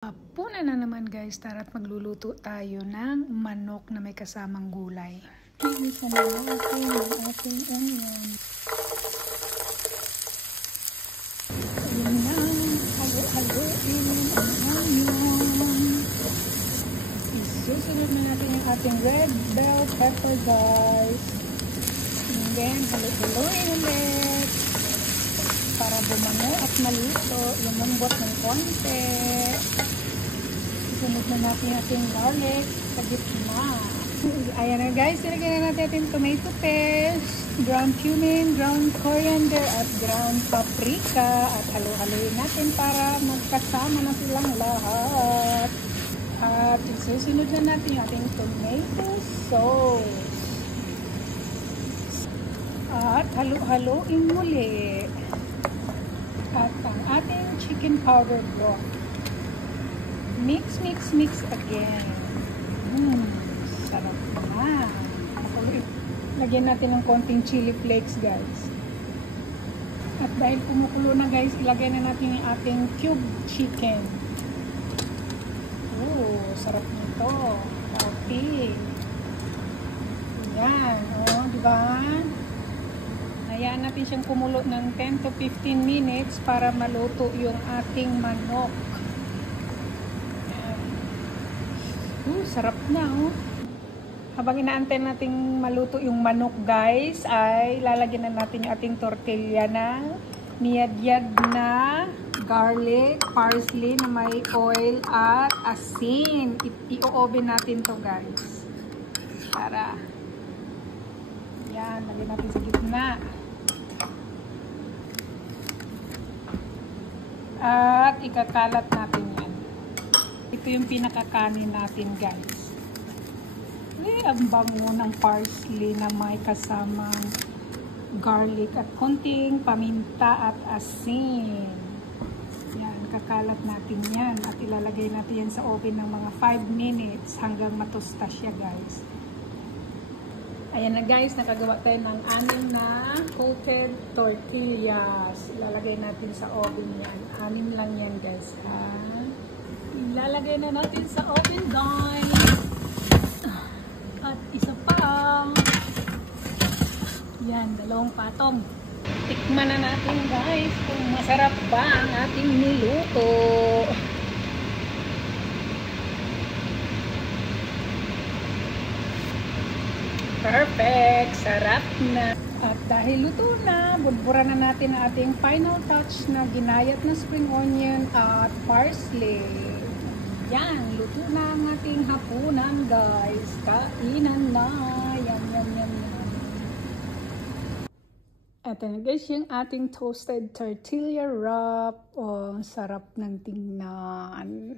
Hapunan na naman guys, tara't magluluto tayo ng manok na may kasamang gulay. Igisa na natin ang ating onion. Ayun na, halo-haloin ang onion. Isusunod na natin yung ating red bell pepper guys. And then, halo-haloin ulit. Para bumango at maluto, lumambot ng konti. Sunod na natin ating garlic sa gitna. Ayan na guys, ilagay na natin ating tomato paste, ground cumin, ground coriander, at ground paprika. At halo-haloin natin para magkasama na silang lahat. At susunod na natin yung ating tomato sauce. At halo-haloin muli. At ang ating chicken powder broth. Mix, mix, mix again. Sarap na. Lagyan natin ng konting chili flakes guys. At dahil kumukulo na guys, ilagay na natin yung ating cube chicken. Sarap nito. Okay. Yan. Diba? Hayaan natin siyang kumulo ng 10 to 15 minutes para maluto yung ating manok. Sarap na Habang inaantay nating maluto yung manok guys, ay lalagyan na natin yung ating tortilla ng niyad-yad na garlic, parsley na may oil at asin. I-oven natin to guys. Para yan, lagyan natin sa gitna. At ikakalat natin yan. Ito yung pinakakanin natin guys. Ang bango ng parsley na may kasamang garlic at konting paminta at asin. Yan, kakalat natin yan. At ilalagay natin yan sa oven ng mga 5 minutes hanggang matosta siya guys. Ayan na guys, nakagawa tayo ng 6 na coated tortillas. Ilalagay natin sa oven yan. 6 lang yan guys ha. Ilalagay na natin sa oven guys. At isa pa. Yan, 2 patong. Tikman na natin guys kung masarap ba ang ating niluto. Perfect! Sarap na! At dahil luto na, budburan na natin ang ating final touch na ginayat na spring onion at parsley. Yan! Luto na ang ating hapunan guys. Kainan na! Yum, yum, yum, yum. Ito na guys yung ating toasted tortilla wrap. Sarap ng tingnan.